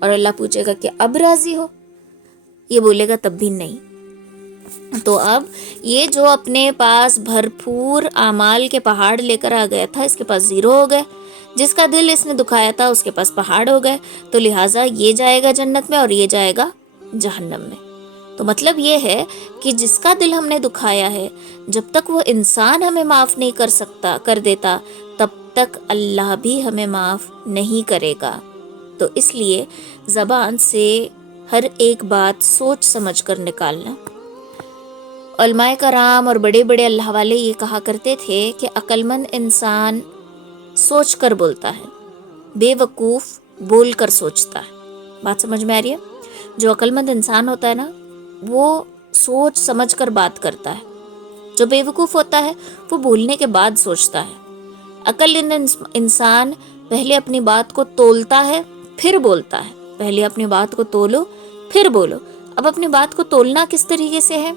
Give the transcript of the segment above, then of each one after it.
اور اللہ پوچھے گا کہ اب راضی ہو؟ یہ بولے گا تب بھی نہیں۔ تو اب یہ جو اپنے پاس بھرپور اعمال کے پہاڑ لے کر آ گیا تھا، اس کے پاس زیرو ہو گئے۔ جس کا دل اس نے دکھایا تھا اس کے پاس پہاڑ ہو گئے، تو لہٰذا یہ جائے گا جنت میں اور یہ جائے گا جہنم میں۔ تو مطلب یہ ہے کہ جس کا دل ہم نے دکھایا ہے، جب تک وہ انسان ہمیں معاف نہیں کر دیتا، تب تک اللہ بھی ہمیں معاف نہیں کرے گا۔ تو اس لیے زبان سے ہر ایک بات سوچ سمجھ کر نکالنا۔ علماء کرام اور بڑے بڑے اللہ والے یہ کہا کرتے تھے کہ عقل مند انسان سوچ کر بولتا ہے، بے وقوف بول کر سوچتا ہے۔ بات سمجھ میں آ رہی ہے؟ جو عقل مند انسان ہوتا ہے نا، وہ سوچ سمجھ کر بات کرتا ہے۔ جو بے وقوف ہوتا ہے وہ بولنے کے بعد سوچتا ہے۔ عقل مند انسان پہلے اپنی بات کو تولتا ہے پھر بولتا ہے۔ پہلے اپنی بات کو تولو پھر بولو۔ اب اپنی بات کو تولنا کس طریقے سے ہے؟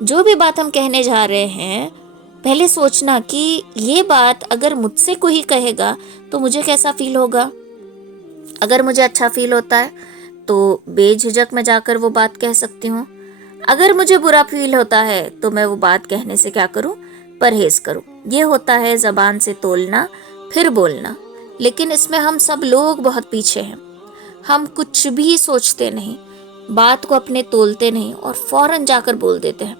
جو بھی بات ہم کہنے جا رہے ہیں، پہلے سوچنا کہ یہ بات اگر مجھ سے کوئی کہے گا تو مجھے کیسا فیل ہوگا۔ اگر مجھے اچھا فیل ہوتا ہے تو بے جھجک میں جا کر وہ بات کہہ سکتی ہوں۔ اگر مجھے برا فیل ہوتا ہے تو میں وہ بات کہنے سے کیا کروں؟ پرہیز کروں۔ یہ ہوتا ہے زبان سے تولنا پھر بولنا۔ لیکن اس میں ہم سب لوگ بہت پیچھے ہیں۔ ہم کچھ بھی سوچتے نہیں، بات کو اپنے تولتے نہیں اور فوراً جا کر بول دیتے ہیں،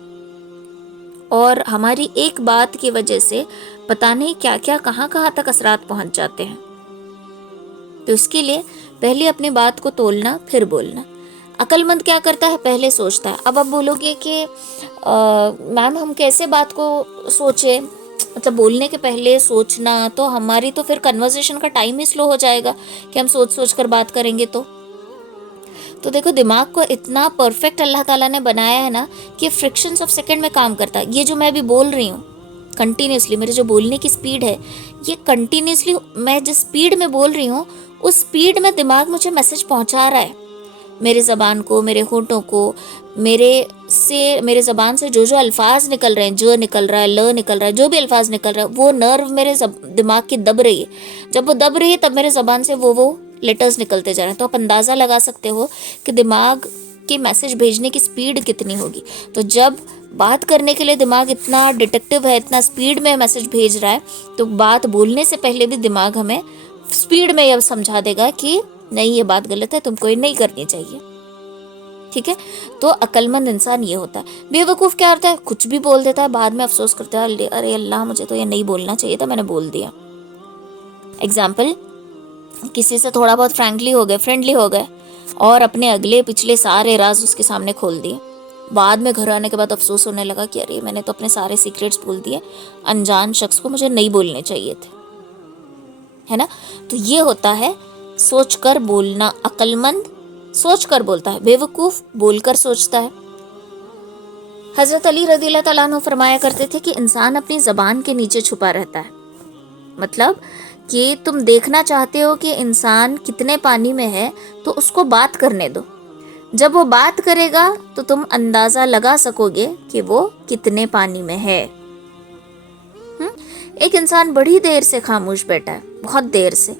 اور ہماری ایک بات کی وجہ سے پتہ نہیں کیا کیا کہاں کہاں تک اثرات پہنچ جاتے ہیں۔ تو اس کے لیے پہلے اپنی بات کو تولنا پھر بولنا۔ عقل مند کیا کرتا ہے؟ پہلے سوچتا ہے۔ اب بولو گے کہ میم ہم کیسے بات کو سوچیں؟ مطلب بولنے کے پہلے سوچنا، تو ہماری تو پھر کنورزیشن کا ٹائم ہی سلو ہو جائے گا کہ ہم سوچ سوچ کر بات کریں گے۔ تو دیکھو، دماغ کو اتنا پرفیکٹ اللہ تعالیٰ نے بنایا ہے نا کہ فرکشنز آف سیکنڈ میں کام کرتا ہے۔ یہ جو میں ابھی بول رہی ہوں کنٹینیوسلی، میرے جو بولنے کی سپیڈ ہے، یہ کنٹینیوسلی میں جس سپیڈ میں بول رہی ہوں اس سپیڈ میں دماغ مجھے میسج پہنچا رہا ہے۔ میرے زبان کو، میرے ہونٹوں کو، میرے زبان سے جو الفاظ نکل رہے ہیں، جو نکل رہا ہے، ل نکل رہا ہے، جو بھی الفاظ نکل رہا ہے، وہ نرو میرے دماغ کی دب رہی ہے۔ جب وہ دب رہی ہے تب میرے زبان سے وہ لیٹرز نکلتے جا رہے ہیں۔ تو آپ اندازہ لگا سکتے ہو کہ دماغ کی میسج بھیجنے کی سپیڈ کتنی ہوگی۔ تو جب بات کرنے کے لیے دماغ اتنا ڈیٹیکٹیو ہے، اتنا سپیڈ میں میسج بھیج رہا ہے، تو بات بولنے سے پہلے بھی دماغ ہمیں سپیڈ میں یہ سمجھا دے گا کہ نہیں، یہ بات غلط ہے، تم کو یہ نہیں کرنی چاہیے۔ ٹھیک ہے؟ تو عقل مند انسان یہ ہوتا ہے۔ بے وقوف کیا ہوتا ہے؟ کچھ بھی بول دیتا ہے، بعد میں افسوس کرتا ہے، ارے اللہ مجھے تو یہ نہیں بولنا چاہیے تھا، میں نے بول دیا۔ ایگزامپل، کسی سے تھوڑا بہت فرینڈلی ہو گئے اور اپنے اگلے پچھلے سارے راز اس کے سامنے کھول دیے۔ بعد میں گھر آنے کے بعد افسوس ہونے لگا کہ ارے میں نے تو اپنے سارے سیکریٹس بول دیے، انجان شخص کو مجھے نہیں بولنے چاہیے تھے، ہے نا؟ تو یہ ہوتا ہے سوچ کر بولنا۔ عقل مند سوچ کر بولتا ہے، بے وقوف بول کر سوچتا ہے۔ حضرت علی رضی اللہ تعالیٰ عنہ فرمایا کرتے تھے کہ انسان اپنی زبان کے نیچے چھپا رہتا ہے۔ مطلب کہ تم دیکھنا چاہتے ہو کہ انسان کتنے پانی میں ہے تو اس کو بات کرنے دو۔ جب وہ بات کرے گا تو تم اندازہ لگا سکو گے کہ وہ کتنے پانی میں ہے۔ ایک انسان بڑی دیر سے خاموش بیٹھا ہے، بہت دیر سے،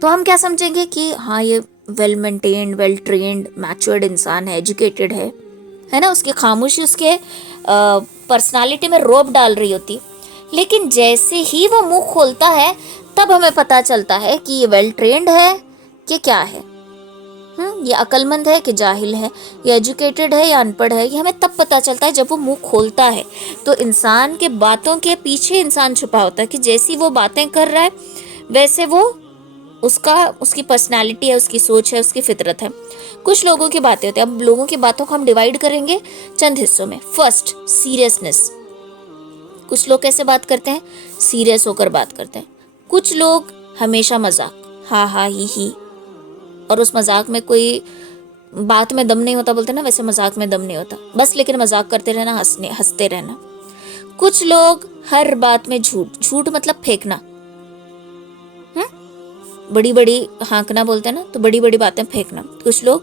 تو ہم کیا سمجھیں گے کہ ہاں یہ well maintained, well trained, matured انسان ہے، ایجوکیٹڈ ہے نا؟ اس کی خاموشی اس کے پرسنالٹی میں روب ڈال رہی ہوتی۔ لیکن جیسے ہی وہ منہ کھولتا ہے تب ہمیں پتہ چلتا ہے کہ یہ ویل ٹرینڈ ہے کہ کیا ہے، یہ عقل مند ہے کہ جاہل ہے، یہ ایجوکیٹڈ ہے یا ان پڑھ ہے۔ یہ ہمیں تب پتہ چلتا ہے جب وہ منہ کھولتا ہے۔ تو انسان کے باتوں کے پیچھے انسان چھپا ہوتا ہے کہ جیسی وہ باتیں کر رہا ہے ویسے وہ اس کی پرسنالٹی ہے، اس کی سوچ ہے، اس کی فطرت ہے۔ کچھ لوگوں کی باتیں ہوتی ہیں۔ اب لوگوں کی باتوں کو ہم ڈیوائیڈ کریں گے چند حصوں میں۔ First, seriousness. کچھ لوگ کیسے بات کرتے ہیں؟ سیریس ہو کر بات کرتے ہیں۔ کچھ لوگ ہمیشہ مذاق، ہاں ہاں ہی، اور اس مذاق میں کوئی بات میں دم نہیں ہوتا، بولتے نا ویسے مذاق میں دم نہیں ہوتا، بس لیکن مذاق کرتے رہنا، ہنستے رہنا۔ کچھ لوگ ہر بات میں جھوٹ مطلب پھینکنا، بڑی بڑی ہانکنا بولتے ہیں نا، تو بڑی بڑی باتیں پھینکنا۔ کچھ لوگ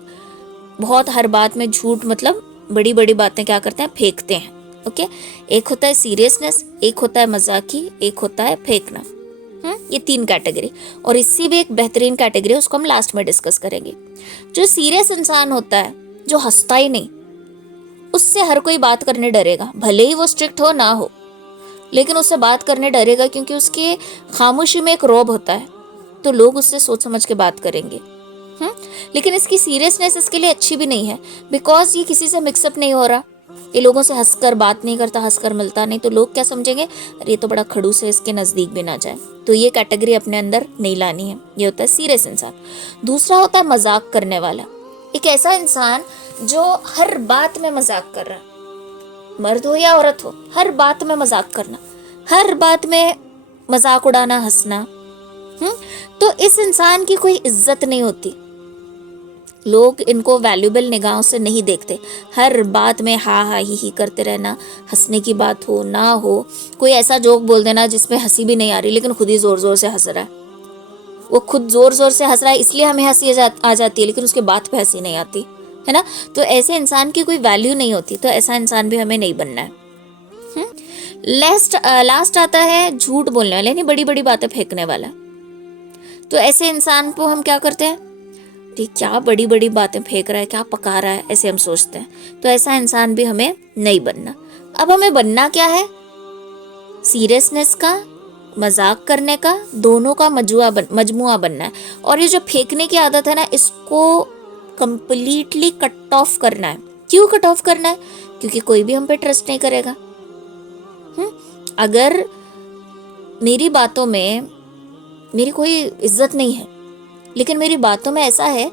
بہت ہر بات میں جھوٹ مطلب بڑی بڑی باتیں کیا کرتے ہیں؟ پھینکتے ہیں۔ اوکے، ایک ہوتا ہے سیریسنس، ایک ہوتا ہے مذاقی، ایک ہوتا ہے پھینکنا۔ یہ 3 کیٹیگری. اور اس سے بھی ایک بہترین کیٹیگری ہے, اس کو ہم لاسٹ میں ڈسکس کریں گے. جو سیریس انسان ہوتا ہے, جو ہنستا ہی نہیں, اس سے ہر کوئی بات کرنے ڈرے گا, بھلے ہی وہ اسٹرکٹ ہو نہ ہو, لیکن اس سے بات کرنے ڈرے گا, کیونکہ اس کے خاموشی میں ایک رعب ہوتا ہے, تو لوگ اس سے سوچ سمجھ کے بات کریں گے. لیکن اس کی سیریسنیس اس کے لیے اچھی بھی نہیں ہے, بیکاز یہ کسی سے مکس اپ نہیں ہو رہا, یہ لوگوں سے ہنس کر بات نہیں کرتا, ہنس کر ملتا نہیں, تو لوگ کیا سمجھیں گے, ارے یہ تو بڑا کھڑوس ہے, اس کے نزدیک بھی نہ جائے. تو یہ کیٹیگری اپنے اندر نہیں لانی ہے. یہ ہوتا ہے سیریس انسان. دوسرا ہوتا ہے مذاق کرنے والا. ایک ایسا انسان جو ہر بات میں مذاق کر رہا ہے, مرد ہو یا عورت ہو, ہر بات میں مذاق کرنا, ہر بات میں مذاق اڑانا, ہنسنا. تو اس انسان کی کوئی عزت نہیں ہوتی, لوگ ان کو ویلیوبل نگاہوں سے نہیں دیکھتے. ہر بات میں ہاں ہاں ہی کرتے رہنا, ہنسنے کی بات ہو نہ ہو, کوئی ایسا جوک بول دینا جس میں ہنسی بھی نہیں آ رہی, لیکن خود ہی زور زور سے ہنس رہا ہے. وہ خود زور زور سے ہنس رہا ہے اس لیے ہمیں ہنسی آ جاتی ہے, لیکن اس کے بات پہ ہنسی نہیں آتی ہے نا. تو ایسے انسان کی کوئی ویلیو نہیں ہوتی, تو ایسا انسان بھی ہمیں نہیں بننا ہے. لاسٹ آتا ہے جھوٹ بولنے والا, یعنی بڑی بڑی باتیں پھینکنے والا. تو ایسے انسان کو ہم کیا کرتے ہیں, کیا بڑی بڑی باتیں پھینک رہا ہے, کیا پکا رہا ہے, ایسے ہم سوچتے ہیں. تو ایسا انسان بھی ہمیں نہیں بننا. اب ہمیں بننا کیا ہے, سیریسنس کا, مذاق کرنے کا, دونوں کا مجموعہ بننا ہے. اور یہ جو پھینکنے کی عادت ہے نا, اس کو کمپلیٹلی کٹ آف کرنا ہے. کیوں کٹ آف کرنا ہے, کیونکہ کوئی بھی ہم پہ ٹرسٹ نہیں کرے گا. اگر میری باتوں میں میری کوئی عزت نہیں ہے, لیکن میری باتوں میں ایسا ہے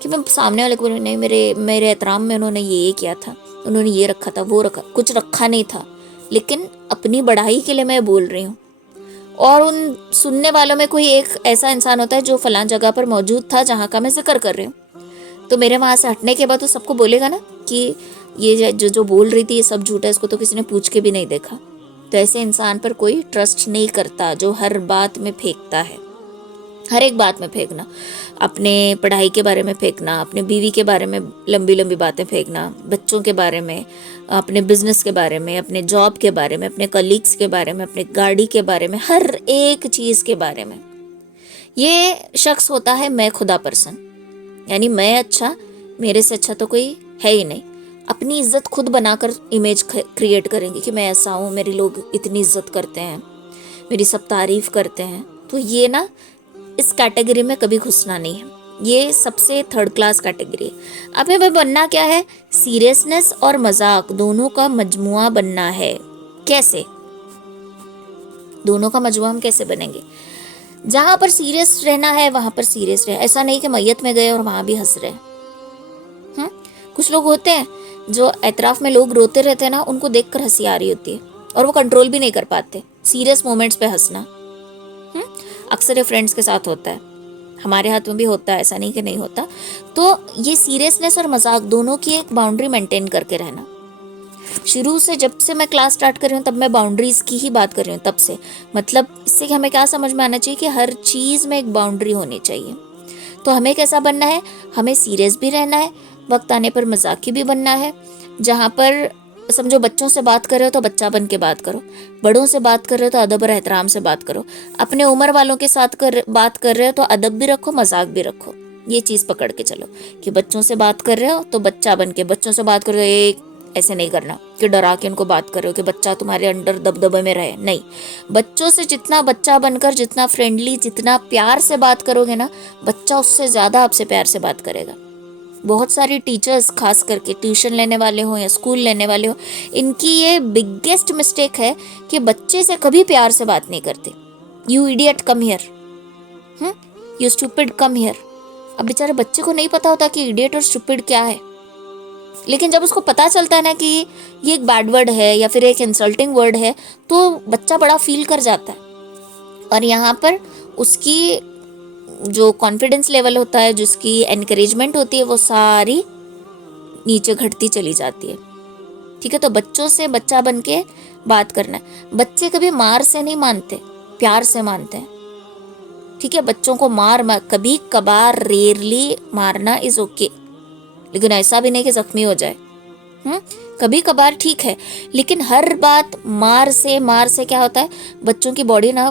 کہ میں سامنے والے کو نہیں, میرے احترام میں انہوں نے یہ کیا تھا, انہوں نے یہ رکھا تھا, وہ رکھا, کچھ رکھا نہیں تھا, لیکن اپنی بڑائی کے لیے میں بول رہی ہوں. اور ان سننے والوں میں کوئی ایک ایسا انسان ہوتا ہے جو فلاں جگہ پر موجود تھا جہاں کا میں ذکر کر رہی ہوں, تو میرے وہاں سے ہٹنے کے بعد وہ سب کو بولے گا نا کہ یہ جو بول رہی تھی یہ سب جھوٹا ہے, اس کو تو کسی نے پوچھ کے بھی نہیں دیکھا. تو ایسے انسان پر کوئی ٹرسٹ نہیں کرتا جو ہر بات میں پھینکتا ہے, ہر ایک بات میں پھینکنا, اپنے پڑھائی کے بارے میں پھینکنا, اپنے بیوی کے بارے میں لمبی لمبی باتیں پھینکنا, بچوں کے بارے میں, اپنے بزنس کے بارے میں, اپنے جاب کے بارے میں, اپنے کلیگس کے بارے میں, اپنے گاڑی کے بارے میں, ہر ایک چیز کے بارے میں. یہ شخص ہوتا ہے میں خدا پرسن, یعنی میں اچھا, میرے سے اچھا تو کوئی ہے ہی نہیں. اپنی عزت خود بنا کر امیج کریٹ کریں گے کہ میں ایسا ہوں, میری لوگ اتنی عزت کرتے ہیں, میری سب تعریف کرتے ہیں. تو یہ نا اس کیٹیگری میں کبھی گھسنا نہیں ہے, یہ سب سے تھرڈ کلاس کیٹیگری ہے. اب ہمیں بننا کیا ہے, سیریسنس اور مذاق دونوں کا مجموعہ بننا ہے. کیسے دونوں کا مجموعہ ہم کیسے بنیں گے, جہاں پر سیریس رہنا ہے وہاں پر سیریس رہے, ایسا نہیں کہ میت میں گئے اور وہاں بھی ہنس رہے. کچھ لوگ ہوتے ہیں جو اطراف میں لوگ روتے رہتے ہیں نا, ان کو دیکھ کر ہنسی آ رہی ہوتی ہے اور وہ کنٹرول بھی نہیں کر پاتے, سیریس مومنٹس پہ ہنسنا. اکثر یہ فرینڈس کے ساتھ ہوتا ہے, ہمارے ہاتھ میں بھی ہوتا ہے, ایسا نہیں کہ نہیں ہوتا. تو یہ سیریسنس اور مذاق دونوں کی ایک باؤنڈری مینٹین کر کے رہنا. شروع سے جب سے میں کلاس سٹارٹ کر رہی ہوں تب میں باؤنڈریز کی ہی بات کر رہی ہوں, تب سے مطلب اس سے کہ ہمیں کیا سمجھ میں آنا چاہیے کہ ہر چیز میں ایک باؤنڈری ہونی چاہیے. تو ہمیں کیسا بننا ہے, ہمیں سیریس بھی رہنا ہے, وقت آنے پر مذاقی بھی بننا ہے. جہاں پر سمجھو بچوں سے بات کر رہے ہو تو بچہ بن کے بات کرو, بڑوں سے بات کر رہے ہو تو ادب اور احترام سے بات کرو, اپنے عمر والوں کے ساتھ بات کر رہے ہو تو ادب بھی رکھو, مذاق بھی رکھو. یہ چیز پکڑ کے چلو کہ بچوں سے بات کر رہے ہو تو بچہ بن کے, بچوں سے بات کر رہے ہو ایسے نہیں کرنا کہ ڈرا کے ان کو بات کر رہے ہو کہ بچہ تمہارے انڈر دبدبے میں رہے. نہیں, بچوں سے جتنا بچہ بن کر, جتنا فرینڈلی, جتنا پیار سے بات کرو گے نا, بچہ اس سے زیادہ آپ سے پیار سے بات کرے گا. بہت ساری ٹیچرز, خاص کر کے ٹیوشن لینے والے ہوں یا اسکول لینے والے ہوں, ان کی یہ بگیسٹ مسٹیک ہے کہ بچے سے کبھی پیار سے بات نہیں کرتے. You idiot come here, you stupid come here. اب بیچارے بچے کو نہیں پتا ہوتا کہ ایڈیٹ اور اسٹوپڈ کیا ہے, لیکن جب اس کو پتا چلتا ہے نا کہ یہ ایک بیڈ ورڈ ہے یا پھر ایک انسلٹنگ ورڈ ہے, تو بچہ بڑا فیل کر جاتا ہے. اور یہاں پر اس کی جو کانفیڈنس لیول ہوتا ہے, جس کی انکریجمنٹ ہوتی ہے, وہ ساری نیچے گھٹتی چلی جاتی ہے. ٹھیک ہے, تو بچوں سے بچہ بن کے بات کرنا ہے. بچے کبھی مار سے نہیں مانتے, پیار سے مانتے ہیں. ٹھیک ہے, بچوں کو کبھی کبھار, ریئرلی مارنا از اوکے, لیکن ایسا بھی نہیں کہ زخمی ہو جائے. کبھی کبھار ٹھیک ہے, لیکن ہر بات مار سے کیا ہوتا ہے, بچوں کی باڈی نا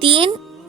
3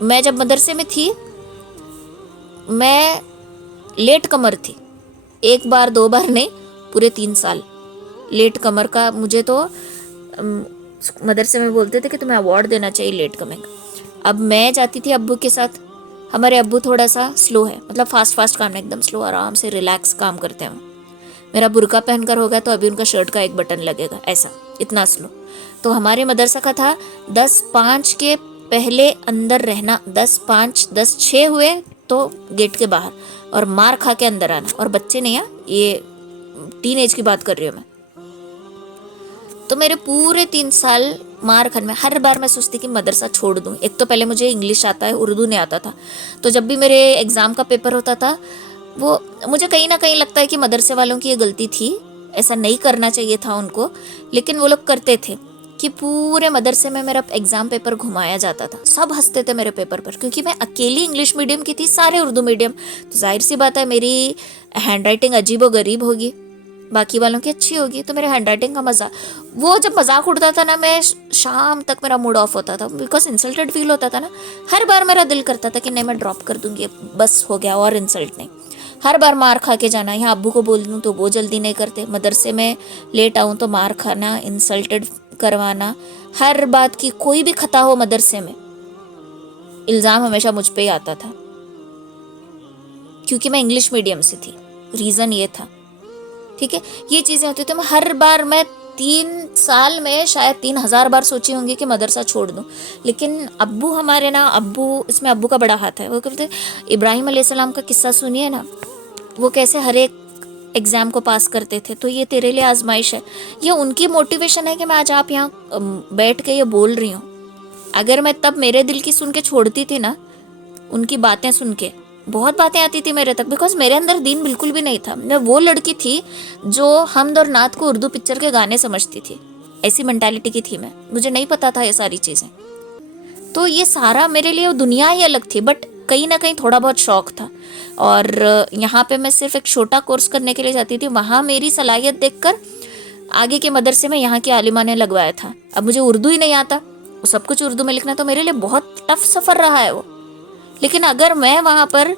میں جب مدرسے میں تھی میں لیٹ کمر تھی، ایک بار دو بار نہیں، پورے 3 سال لیٹ کمر کا مجھے تو مدرسے میں بولتے تھے کہ تمہیں ایوارڈ دینا چاہیے لیٹ کمنگ. اب میں جاتی تھی ابو کے ساتھ، ہمارے ابو تھوڑا سا سلو ہے، مطلب فاسٹ کام نہیں، ایک دم سلو آرام سے ریلیکس کام کرتے ہیں. میرا برقع پہن کر ہوگا تو ابھی ان کا شرٹ کا ایک بٹن لگے گا، ایسا اتنا سلو. تو ہمارے مدرسہ کا تھا 10:05 کے پہلے اندر رہنا، 10:05 10:06 ہوئے تو گیٹ کے باہر، اور مار کھا کے اندر آنا. اور بچے نہیں ہیں، یہ ٹین ایج کی بات کر رہی ہوں میں. تو میرے پورے 3 سال مار کھانے میں، ہر بار میں سوچتی کہ مدرسہ چھوڑ دوں. ایک تو پہلے مجھے انگلش آتا ہے، اردو نہیں آتا تھا، تو جب بھی میرے ایگزام کا پیپر ہوتا تھا وہ مجھے کہیں نہ کہیں لگتا ہے کہ مدرسے والوں کی یہ غلطی تھی، ایسا نہیں کرنا چاہیے تھا ان کو، لیکن وہ لوگ کرتے تھے کہ پورے مدرسے میں میرا ایگزام پیپر گھمایا جاتا تھا. سب ہنستے تھے میرے پیپر پر، کیونکہ میں اکیلی انگلش میڈیم کی تھی، سارے اردو میڈیم. تو ظاہر سی بات ہے میری ہینڈ رائٹنگ عجیب و غریب ہوگی، باقی والوں کی اچھی ہوگی، تو میرے ہینڈ رائٹنگ کا مزاق، وہ جب مذاق اڑتا تھا نا میں شام تک میرا موڈ آف ہوتا تھا، بیکاز انسلٹڈ فیل ہوتا تھا نا. ہر بار میرا دل کرتا تھا کہ نہیں میں ڈراپ کر دوں گی، بس ہو گیا اور انسلٹ نہیں. ہر بار مار کھا کے جانا، یہاں ابو کو بول دوں تو وہ جلدی نہیں کرتے، مدرسے میں لیٹ آؤں تو مار کھانا، انسلٹڈ کروانا، ہر بات کی کوئی بھی خطا ہو مدرسے میں الزام ہمیشہ مجھ پہ ہی آتا تھا، کیونکہ میں انگلش میڈیم سے تھی. ریزن یہ تھا. ٹھیک ہے، یہ چیزیں ہوتی تھیں. ہر بار میں 3 سال میں شاید 3000 بار سوچی ہوں گی کہ مدرسہ چھوڑ دوں، لیکن ابو ہمارے نا، ابو اس میں ابو کا بڑا ہاتھ ہے. وہ کہتے ابراہیم علیہ السلام کا قصہ سنیے نا، وہ کیسے ہر ایک ایگزام کو پاس کرتے تھے. تو یہ تیرے لیے آزمائش ہے، یہ ان کی موٹیویشن ہے کہ میں آج آپ یہاں بیٹھ کے یہ بول رہی ہوں. اگر میں تب میرے دل کی سن کے چھوڑتی تھی نا، ان کی باتیں سن کے، بہت باتیں آتی تھی میرے تک، بیکاز میرے اندر دین بالکل بھی نہیں تھا. میں وہ لڑکی تھی جو حمد اور نعت کو اردو پکچر کے گانے سمجھتی تھی، ایسی مینٹالٹی کی تھی میں، مجھے نہیں پتا تھا یہ ساری چیزیں. تو یہ سارا میرے لیے دنیا ہی الگ تھی، بٹ کہیں نہ کہیں تھوڑا بہت شوق تھا. اور یہاں پہ میں صرف ایک چھوٹا کورس کرنے کے لیے جاتی تھی، وہاں میری صلاحیت دیکھ کر آگے کے مدرسے میں یہاں کی عالمہ نے لگوایا تھا. اب مجھے اردو ہی نہیں آتا، وہ سب کچھ اردو میں لکھنا، تو میرے لیے بہت ٹف سفر رہا ہے وہ. لیکن اگر میں وہاں پر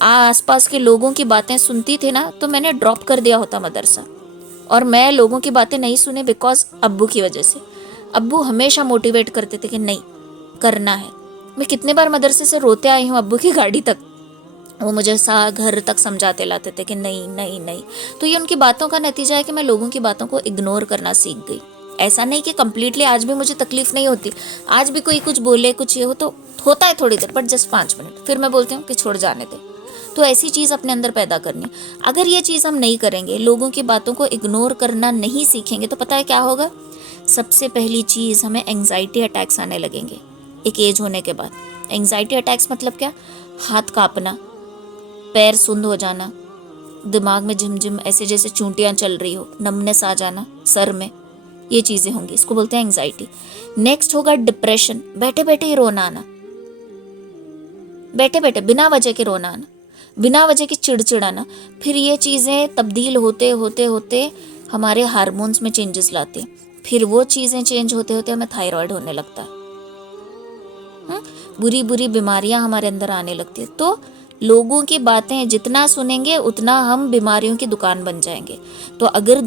آس پاس کے لوگوں کی باتیں سنتی تھی نا، تو میں نے ڈراپ کر دیا ہوتا مدرسہ. اور میں لوگوں کی باتیں نہیں سنے بیکاز ابو کی وجہ سے. ابو ہمیشہ موٹیویٹ کرتے تھے کہ نہیں کرنا ہے. میں کتنے بار مدرسے سے روتے آئی ہوں ابو کی گاڑی تک، وہ مجھے گھر تک سمجھاتے لاتے تھے کہ نہیں نہیں نہیں. تو یہ ان کی باتوں کا نتیجہ ہے کہ میں لوگوں کی باتوں کو اگنور کرنا سیکھ گئی. ایسا نہیں کہ کمپلیٹلی آج بھی مجھے تکلیف نہیں ہوتی، آج بھی کوئی کچھ بولے کچھ یہ ہو تو ہوتا ہے تھوڑی دیر، بٹ جسٹ 5 منٹ، پھر میں بولتی ہوں کہ چھوڑ جانے دے. تو ایسی چیز اپنے اندر پیدا کرنی. اگر یہ چیز ہم نہیں کریں گے، لوگوں کی باتوں کو اگنور کرنا نہیں سیکھیں گے، تو پتہ ہے کیا ہوگا؟ سب سے پہلی چیز ہمیں انگزائٹی اٹیکس آنے لگیں گے ایک ایج ہونے کے بعد. انگزائٹی اٹیکس مطلب کیا؟ ہاتھ کانپنا، پیر سند ہو جانا، دماغ میں جھم جھم ایسے جیسے چونٹیاں چل رہی ہو، نمنس آ جانا سر میں، یہ چیزیں ہوں گی، اس کو بولتے ہیں انگزائٹی. نیکسٹ ہوگا ڈپریشن، بیٹھے بیٹھے ہی رونا آنا، بیٹھے بیٹھے بنا وجہ کے رونا آنا، بنا وجہ کی چڑچڑانا. پھر یہ چیزیں تبدیل ہوتے ہوتے ہوتے ہمارے ہارمونز میں چینجز لاتے ہیں، پھر وہ چیزیں چینج ہوتے ہوتے ہمیں تھائرائیڈ ہونے لگتا ہے، بری بری بیماریاں ہمارے اندر آنے لگتی ہیں. تو لوگوں کی باتیں جتنا سنیں گے اتنا ہم بیماریوں کی دکان بن جائیں گے. تو اگر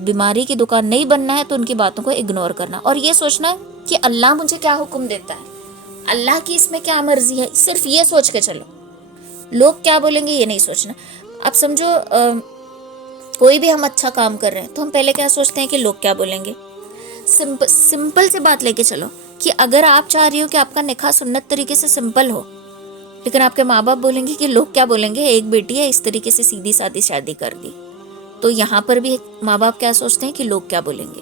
بیماری کی دکان نہیں بننا ہے تو ان کی باتوں کو اگنور کرنا، اور یہ سوچنا کہ اللہ مجھے کیا حکم دیتا ہے، اللہ کی اس میں کیا مرضی ہے، صرف یہ سوچ کے چلو. لوگ کیا بولیں گے یہ نہیں سوچنا. اب سمجھو کوئی بھی ہم اچھا کام کر رہے ہیں تو ہم پہلے کیا سوچتے ہیں کہ لوگ کیا بولیں گے. سمپل سے بات لے کے چلو کہ اگر آپ چاہ رہی ہو کہ آپ کا نکاح سنت طریقے سے سمپل ہو، لیکن آپ کے ماں باپ بولیں گے کہ لوگ کیا بولیں گے، ایک بیٹی ہے اس طریقے سے سیدھی سادھی شادی کر دی، تو یہاں پر بھی ماں باپ کیا سوچتے ہیں کہ لوگ کیا بولیں گے.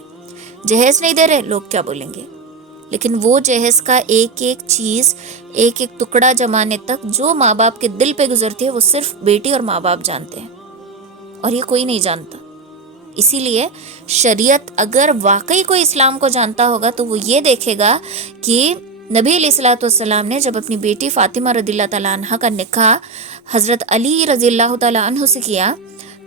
جہیز نہیں دے رہے، لوگ کیا بولیں گے. لیکن وہ جہیز کا ایک ایک چیز، ایک ایک ٹکڑا جمانے تک جو ماں باپ کے دل پہ گزرتی ہے وہ صرف بیٹی اور ماں باپ جانتے ہیں، اور یہ کوئی نہیں جانتا. اسی لیے شریعت اگر واقعی کوئی اسلام کو جانتا ہوگا تو وہ یہ دیکھے گا کہ نبی علیہ الصلوۃ والسلام نے جب اپنی بیٹی فاطمہ رضی اللہ تعالیٰ عنہ کا نکاح حضرت علی رضی اللہ تعالیٰ عنہ سے کیا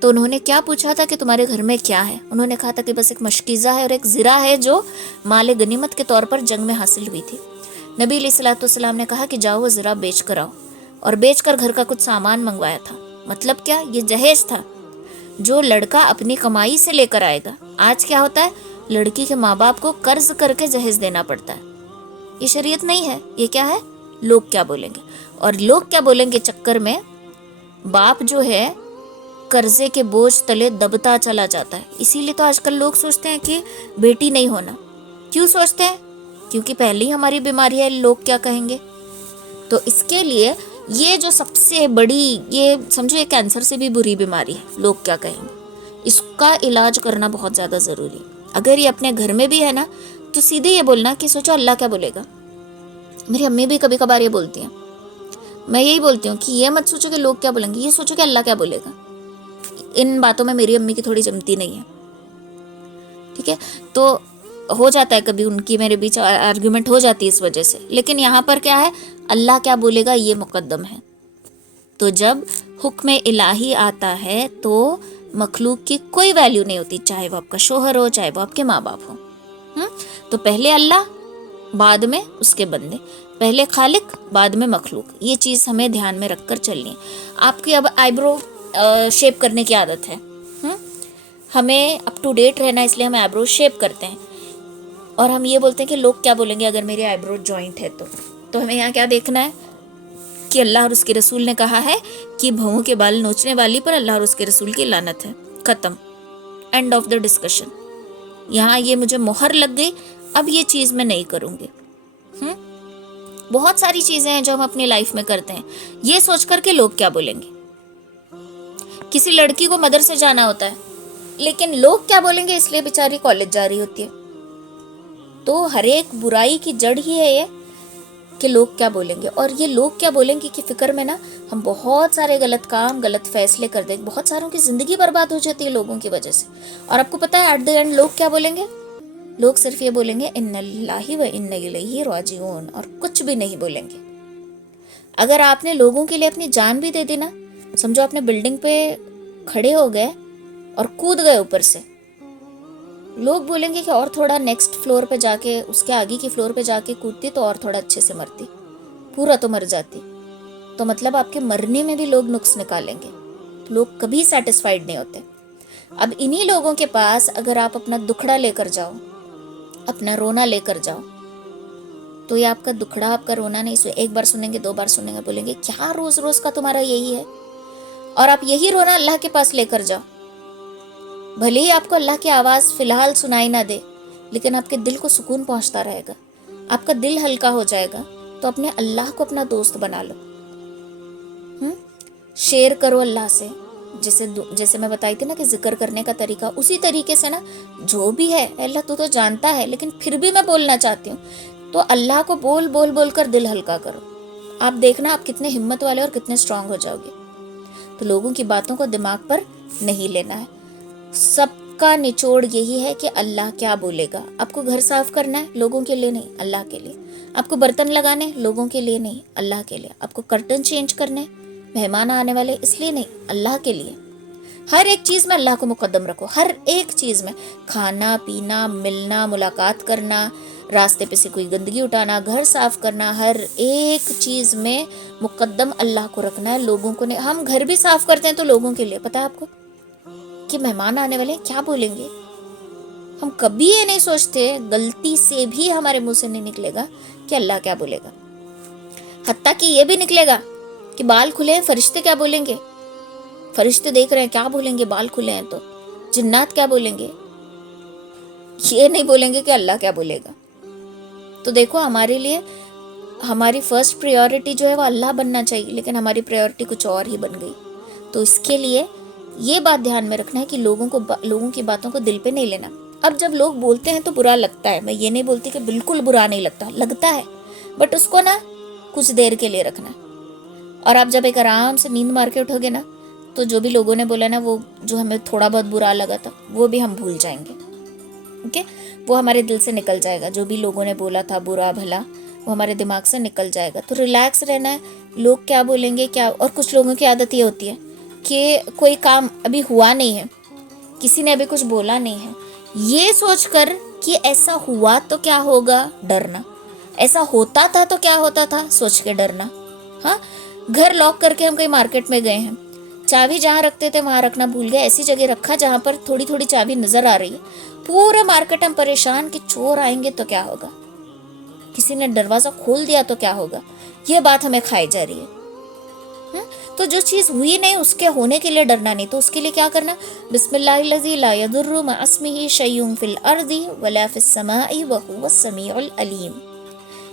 تو انہوں نے کیا پوچھا تھا کہ تمہارے گھر میں کیا ہے؟ انہوں نے کہا تھا کہ بس ایک مشکیزہ ہے اور ایک زرہ ہے جو مال غنیمت کے طور پر جنگ میں حاصل ہوئی تھی. نبی علیہ الصلوۃ والسلام نے کہا کہ جاؤ وہ ذرا بیچ کر آؤ، اور بیچ کر گھر کا کچھ سامان منگوایا تھا۔ مطلب کیا؟ یہ جہیز تھا جو لڑکا اپنی کمائی سے لے کر آئے گا۔ آج کیا ہوتا ہے، لڑکی کے ماں باپ کو قرض کر کے جہیز دینا پڑتا ہے۔ یہ شریعت نہیں ہے، یہ کیا ہے؟ لوگ کیا بولیں گے، اور لوگ کیا بولیں گے چکر میں باپ جو ہے قرضے کے بوجھ تلے دبتا چلا جاتا ہے۔ اسی لیے تو آج کل لوگ سوچتے ہیں کہ بیٹی نہیں ہونا۔ کیوں سوچتے ہیں؟ کیونکہ پہلے ہی ہماری بیماری ہے لوگ کیا کہیں گے۔ تو اس کے لیے یہ جو سب سے بڑی، یہ سمجھو یہ کینسر سے بھی بری بیماری ہے، لوگ کیا کہیں گے، اس کا علاج کرنا بہت زیادہ ضروری ہے۔ اگر یہ اپنے گھر میں بھی ہے نا تو سیدھے یہ بولنا کہ سوچو اللہ کیا بولے گا۔ میری امی بھی کبھی کبھار یہ بولتی ہیں، میں یہی بولتی ہوں کہ یہ مت سوچو کہ لوگ کیا بولیں گے، یہ سوچو کہ اللہ کیا بولے گا۔ ان باتوں میں میری امی کی تھوڑی جمتی نہیں ہے، ٹھیک ہے؟ تو ہو جاتا ہے کبھی ان کی میرے بیچ آرگیومنٹ ہو جاتی ہے اس وجہ سے، لیکن یہاں پر کیا ہے، اللہ کیا بولے گا یہ مقدم ہے۔ تو جب حکم الہی آتا ہے تو مخلوق کی کوئی ویلیو نہیں ہوتی، چاہے وہ آپ کا شوہر ہو، چاہے وہ آپ کے ماں باپ ہو۔ تو پہلے اللہ، بعد میں اس کے بندے، پہلے خالق بعد میں مخلوق، یہ چیز ہمیں دھیان میں رکھ کر چلنی ہے۔ آپ کی اب آئی برو شیپ کرنے کی عادت ہے، ہمیں اپ ٹو ڈیٹ رہنا، اس لیے ہم آئی برو شیپ کرتے ہیں، اور ہم یہ بولتے ہیں کہ لوگ کیا بولیں گے اگر میری آئی برو جوائنٹ ہے تو ہمیں یہاں کیا دیکھنا ہے کہ اللہ اور اس کے رسول نے کہا ہے کہ بھوؤں کے بال نوچنے والی پر اللہ اور اس کے رسول کی لعنت ہے، ختم، اینڈ آف دا ڈسکشن۔ یہاں یہ مجھے مہر لگ گئی، اب یہ چیز میں نہیں کروں گی۔ بہت ساری چیزیں ہیں جو ہم اپنی لائف میں کرتے ہیں یہ سوچ کر کہ لوگ کیا بولیں گے۔ کسی لڑکی کو مدرسے جانا ہوتا ہے لیکن لوگ کیا بولیں گے اس لیے بیچاری کالج جا رہی ہوتی ہے۔ تو ہر ایک برائی کی جڑ ہی ہے یہ کہ لوگ کیا بولیں گے، اور یہ لوگ کیا بولیں گے کی فکر میں نا ہم بہت سارے غلط کام، غلط فیصلے کر دیں، بہت ساروں کی زندگی برباد ہو جاتی ہے لوگوں کی وجہ سے۔ اور آپ کو پتا ہے ایٹ دی اینڈ لوگ کیا بولیں گے؟ لوگ صرف یہ بولیں گے ان اللہ و ان الیہ راجعون، اور کچھ بھی نہیں بولیں گے۔ اگر آپ نے لوگوں کے لیے اپنی جان بھی دے دی نا، سمجھو آپ نے بلڈنگ پہ کھڑے ہو گئے اور کود گئے اوپر سے، لوگ بولیں گے کہ اور تھوڑا نیکسٹ فلور پہ جا کے، اس کے آگے کی فلور پہ جا کے کودتی تو اور تھوڑا اچھے سے مرتی، پورا تو مر جاتی۔ تو مطلب آپ کے مرنے میں بھی لوگ نقص نکالیں گے، لوگ کبھی سیٹسفائیڈ نہیں ہوتے۔ اب انہی لوگوں کے پاس اگر آپ اپنا دکھڑا لے کر جاؤ، اپنا رونا لے کر جاؤ، تو یہ آپ کا دکھڑا، آپ کا رونا نہیں ایک بار سنیں گے، 2 بار سنیں گے، بولیں گے کیا روز روز کا تمہارا یہی ہے۔ اور آپ یہی رونا اللہ کے پاس لے کر جاؤ، بھلے ہی آپ کو اللہ کی آواز فی الحال سنائی نہ دے، لیکن آپ کے دل کو سکون پہنچتا رہے گا، آپ کا دل ہلکا ہو جائے گا۔ تو اپنے اللہ کو اپنا دوست بنا لو، شیئر کرو اللہ سے، جیسے میں بتائی تھی نا کہ ذکر کرنے کا طریقہ، اسی طریقے سے نا جو بھی ہے اللہ تو جانتا ہے، لیکن پھر بھی میں بولنا چاہتی ہوں، تو اللہ کو بول بول بول کر دل ہلکا کرو۔ آپ دیکھنا آپ کتنے ہمت والے اور کتنے اسٹرانگ ہو جاؤ گے۔ تو لوگوں کی باتوں کو دماغ پر نہیں لینا ہے، سب کا نچوڑ یہی ہے کہ اللہ کیا بولے گا۔ آپ کو گھر صاف کرنا ہے، لوگوں کے لیے نہیں، اللہ کے لیے۔ آپ کو برتن لگانے، لوگوں کے لیے نہیں، اللہ کے لیے۔ آپ کو کرٹن چینج کرنے، مہمان آنے والے، اس لیے نہیں، اللہ کے لیے۔ ہر ایک چیز میں اللہ کو مقدم رکھو، ہر ایک چیز میں، کھانا پینا، ملنا، ملاقات کرنا، راستے پہ سے کوئی گندگی اٹھانا، گھر صاف کرنا، ہر ایک چیز میں مقدم اللہ کو رکھنا ہے، لوگوں کو نہیں۔ ہم گھر بھی صاف کرتے ہیں تو لوگوں کے لیے، پتہ ہے آپ کو کہ مہمان آنے والے کیا بولیں گے، ہم کبھی یہ نہیں سوچتے، غلطی سے بھی ہمارے منہ سے نہیں نکلے گا کہ اللہ کیا بولے گا۔ حتیٰ کہ یہ بھی نکلے گا کہ بال کھلے ہیں، فرشتے کیا بولیں گے، فرشتے دیکھ رہے ہیں کیا بولیں گے، بال کھلے ہیں تو جنات کیا بولیں گے، یہ نہیں بولیں گے کہ اللہ کیا بولے گا۔ تو دیکھو ہمارے لیے ہماری فرسٹ پریورٹی جو ہے وہ اللہ بننا چاہیے، لیکن ہماری پریورٹی کچھ اور ہی بن گئی۔ تو اس کے لیے یہ بات دھیان میں رکھنا ہے کہ لوگوں کی باتوں کو دل پہ نہیں لینا۔ اب جب لوگ بولتے ہیں تو برا لگتا ہے، میں یہ نہیں بولتی کہ بالکل برا نہیں لگتا ہے، بٹ اس کو نا کچھ دیر کے لیے رکھنا ہے۔ اور آپ جب ایک آرام سے نیند مار کے اٹھو گے نا، تو جو بھی لوگوں نے بولا نا، وہ جو ہمیں تھوڑا بہت برا لگا تھا وہ بھی ہم بھول جائیں گے، اوکے، وہ ہمارے دل سے نکل جائے گا۔ جو بھی لوگوں نے بولا تھا برا بھلا، وہ ہمارے دماغ سے نکل جائے گا۔ تو ریلیکس رہنا ہے، لوگ کیا بولیں گے کیا۔ اور کچھ لوگوں کی عادت یہ ہوتی ہے کہ کوئی کام ابھی ہوا نہیں ہے، کسی نے ابھی کچھ بولا نہیں ہے، یہ سوچ کر کہ ایسا ہوا تو کیا ہوگا، ڈرنا۔ ایسا ہوتا تھا تو کیا ہوتا تھا سوچ کے ڈرنا. ہاں, گھر لاک کر کے ہم کہیں مارکیٹ میں گئے ہیں, چابی جہاں رکھتے تھے وہاں رکھنا بھول گئے, ایسی جگہ رکھا جہاں پر تھوڑی تھوڑی چابی نظر آ رہی ہے, پورا مارکیٹ ہم پریشان کہ چور آئیں گے تو کیا ہوگا, کسی نے دروازہ کھول دیا تو کیا ہوگا, یہ بات ہمیں کھائی جا رہی ہے. تو جو چیز ہوئی نہیں اس کے ہونے کے لیے ڈرنا نہیں, تو اس کے لیے کیا کرنا, بسم اللہ الذی لا یضر مع اسمہ شیء فی الارض ولا فی السماء وہو السمیع العلیم.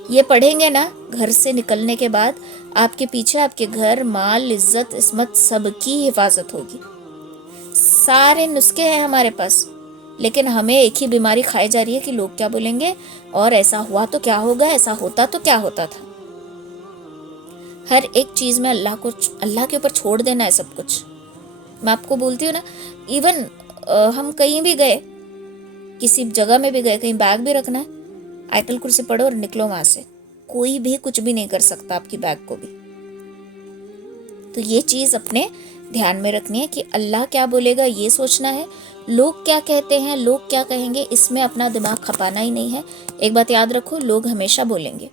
یہ پڑھیں گے نا گھر سے نکلنے کے بعد, آپ کے پیچھے آپ کے گھر, مال, عزت, عصمت سب کی حفاظت ہوگی. سارے نسخے ہیں ہمارے پاس, لیکن ہمیں ایک ہی بیماری کھائی جا رہی ہے کہ لوگ کیا بولیں گے, اور ایسا ہوا تو کیا ہوگا, ایسا ہوتا تو کیا ہوتا تھا. ہر ایک چیز میں اللہ کے اوپر چھوڑ دینا ہے سب کچھ. میں آپ کو بولتی ہوں نا, ایون ہم کہیں بھی گئے, کسی جگہ میں بھی گئے, کہیں بیگ بھی رکھنا ہے, آیت الکرسی پڑھو اور نکلو وہاں سے, کوئی بھی کچھ بھی نہیں کر سکتا آپ کی بیگ کو بھی. تو یہ چیز اپنے دھیان میں رکھنی ہے کہ اللہ کیا بولے گا یہ سوچنا ہے, لوگ کیا کہتے ہیں, لوگ کیا کہیں گے, اس میں اپنا دماغ کھپانا ہی نہیں ہے. ایک بات یاد رکھو, لوگ ہمیشہ بولیں گے.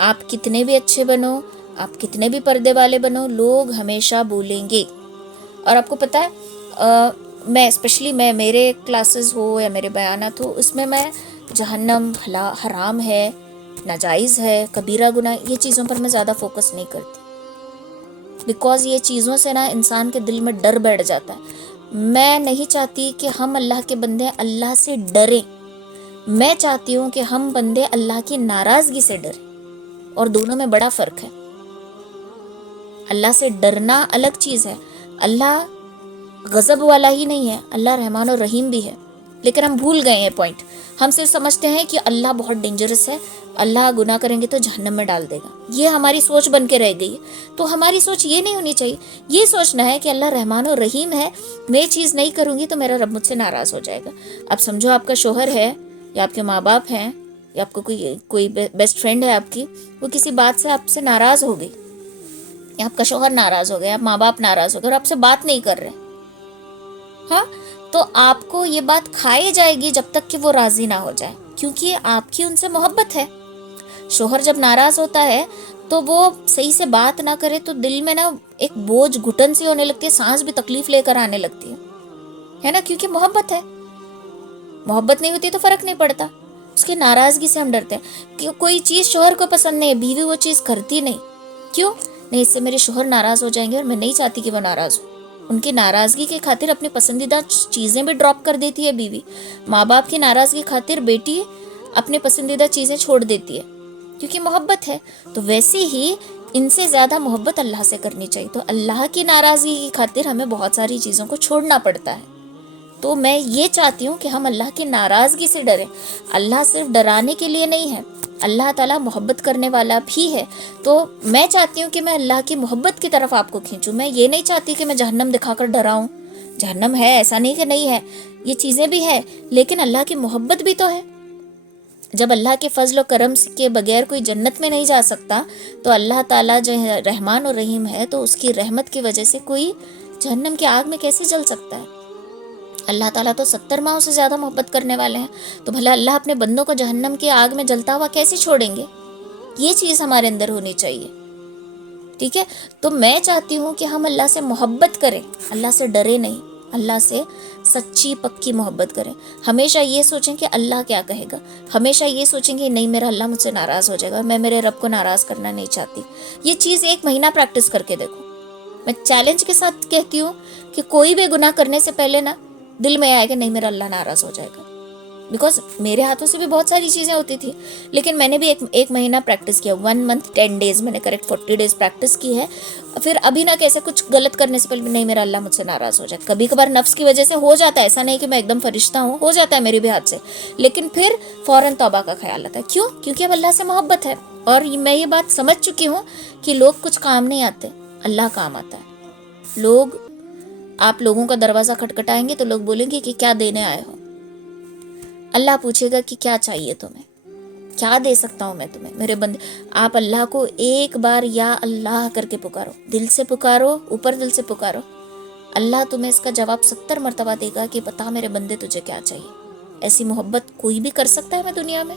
آپ کتنے بھی اچھے بنو, آپ کتنے بھی پردے والے بنو, لوگ ہمیشہ بولیں گے. اور آپ کو پتہ ہے, میں اسپیشلی میرے کلاسز ہو یا میرے بیانات ہو, اس میں جہنم حرام ہے, ناجائز ہے, کبیرہ گناہ, یہ چیزوں پر میں زیادہ فوکس نہیں کرتی, بیکاز یہ چیزوں سے نا انسان کے دل میں ڈر بیٹھ جاتا ہے. میں نہیں چاہتی کہ ہم اللہ کے بندے اللہ سے ڈریں, میں چاہتی ہوں کہ ہم بندے اللہ کی ناراضگی سے ڈریں, اور دونوں میں بڑا فرق ہے. اللہ سے ڈرنا الگ چیز ہے, اللہ غضب والا ہی نہیں ہے, اللہ رحمان اور رحیم بھی ہے, لیکن ہم بھول گئے ہیں پوائنٹ. ہم صرف سمجھتے ہیں کہ اللہ بہت ڈینجرس ہے, اللہ گناہ کریں گے تو جہنم میں ڈال دے گا, یہ ہماری سوچ بن کے رہ گئی. تو ہماری سوچ یہ نہیں ہونی چاہیے, یہ سوچنا ہے کہ اللہ رحمان اور رحیم ہے, میں چیز نہیں کروں گی تو میرا رب مجھ سے ناراض ہو جائے گا. اب سمجھو آپ کا شوہر ہے, یا آپ کے ماں باپ ہیں, یا آپ کو کوئی بیسٹ فرینڈ ہے آپ کی, وہ کسی بات سے آپ سے ناراض ہو گئی, یا آپ کا شوہر ناراض ہو گیا, آپ ماں باپ ناراض ہو گئے اور آپ سے بات نہیں کر رہے, ہاں, تو آپ کو یہ بات کھائی جائے گی جب تک کہ وہ راضی نہ ہو جائے, کیونکہ آپ کی ان سے محبت ہے. شوہر جب ناراض ہوتا ہے تو وہ صحیح سے بات نہ کرے تو دل میں نا ایک بوجھ گھٹن سی ہونے لگتی ہے, سانس بھی تکلیف لے کر آنے لگتی ہے نا, کیونکہ محبت ہے. محبت نہیں ہوتی تو فرق نہیں پڑتا, اس کی ناراضگی سے ہم ڈرتے ہیں کہ کوئی چیز شوہر کو پسند نہیں ہے, بیوی وہ چیز کرتی نہیں, کیوں نہیں, اس سے میرے شوہر ناراض ہو جائیں گے, اور میں نہیں چاہتی کہ وہ ناراض ہو. ان کی ناراضگی کے خاطر اپنی پسندیدہ چیزیں بھی ڈراپ کر دیتی ہے بیوی, ماں باپ کی ناراضگی خاطر بیٹی اپنے پسندیدہ چیزیں چھوڑ دیتی ہے, کیونکہ محبت ہے. تو ویسے ہی ان سے زیادہ محبت اللہ سے کرنی چاہیے, تو اللہ کی ناراضگی کی خاطر ہمیں بہت ساری چیزوں کو چھوڑنا پڑتا ہے. تو میں یہ چاہتی ہوں کہ ہم اللہ کی ناراضگی سے ڈریں. اللہ صرف ڈرانے کے لیے نہیں ہے, اللہ تعالیٰ محبت کرنے والا بھی ہے. تو میں چاہتی ہوں کہ میں اللہ کی محبت کی طرف آپ کو کھینچوں. میں یہ نہیں چاہتی کہ میں جہنم دکھا کر ڈراؤں. جہنم ہے, ایسا نہیں کہ نہیں ہے, یہ چیزیں بھی ہیں, لیکن اللہ کی محبت بھی تو ہے. جب اللہ کے فضل و کرم کے بغیر کوئی جنت میں نہیں جا سکتا, تو اللہ تعالیٰ جو ہے رحمان اور رحیم ہے, تو اس کی رحمت کی وجہ سے کوئی جہنم کی آگ میں کیسے جل سکتا ہے. اللہ تعالیٰ تو 70 ماہوں سے زیادہ محبت کرنے والے ہیں, تو بھلا اللہ اپنے بندوں کو جہنم کی آگ میں جلتا ہوا کیسے چھوڑیں گے. یہ چیز ہمارے اندر ہونی چاہیے, ٹھیک ہے. تو میں چاہتی ہوں کہ ہم اللہ سے محبت کریں, اللہ سے ڈرے نہیں, اللہ سے سچی پکی محبت کریں. ہمیشہ یہ سوچیں کہ اللہ کیا کہے گا, ہمیشہ یہ سوچیں کہ نہیں میرا اللہ مجھ سے ناراض ہو جائے گا, میں میرے رب کو ناراض کرنا نہیں چاہتی. یہ چیز 1 مہینہ پریکٹس کر کے دیکھو. میں چیلنج کے ساتھ کہتی ہوں کہ کوئی بھی گناہ کرنے سے پہلے نا دل میں آئے کہ نہیں میرا اللہ ناراض ہو جائے گا. بیکاز میرے ہاتھوں سے بھی بہت ساری چیزیں ہوتی تھی, لیکن میں نے بھی ایک مہینہ پریکٹس کیا, 1 month 10 days, میں نے کریکٹ 40 days پریکٹس کی ہے. پھر ابھی نہ کیسے کچھ غلط کرنے سے پہلے نہیں میرا اللہ مجھ سے ناراض ہو جائے. کبھی کبھار نفس کی وجہ سے ہو جاتا ہے, ایسا نہیں کہ میں ایک دم فرشتہ ہوں, ہو جاتا ہے میرے بھی ہاتھ سے, لیکن پھر فوراً توبہ کا خیال آتا ہے. کیوں؟ کیونکہ اب اللہ سے محبت ہے, اور میں یہ بات سمجھ چکی ہوں کہ لوگ کچھ کام نہیں آتے, اللہ کام آتا ہے. آپ لوگوں کا دروازہ کھٹکھٹائیں گے تو لوگ بولیں گے کہ کیا دینے آئے ہو. اللہ پوچھے گا کہ کیا چاہیے تمہیں, کیا دے سکتا ہوں میں تمہیں. میرے بندے, آپ اللہ کو ایک بار یا اللہ کر کے پکارو, دل سے پکارو, اوپر دل سے پکارو, اللہ تمہیں اس کا جواب 70 مرتبہ دے گا کہ بتا میرے بندے تجھے کیا چاہیے. ایسی محبت کوئی بھی کر سکتا ہے میں دنیا میں,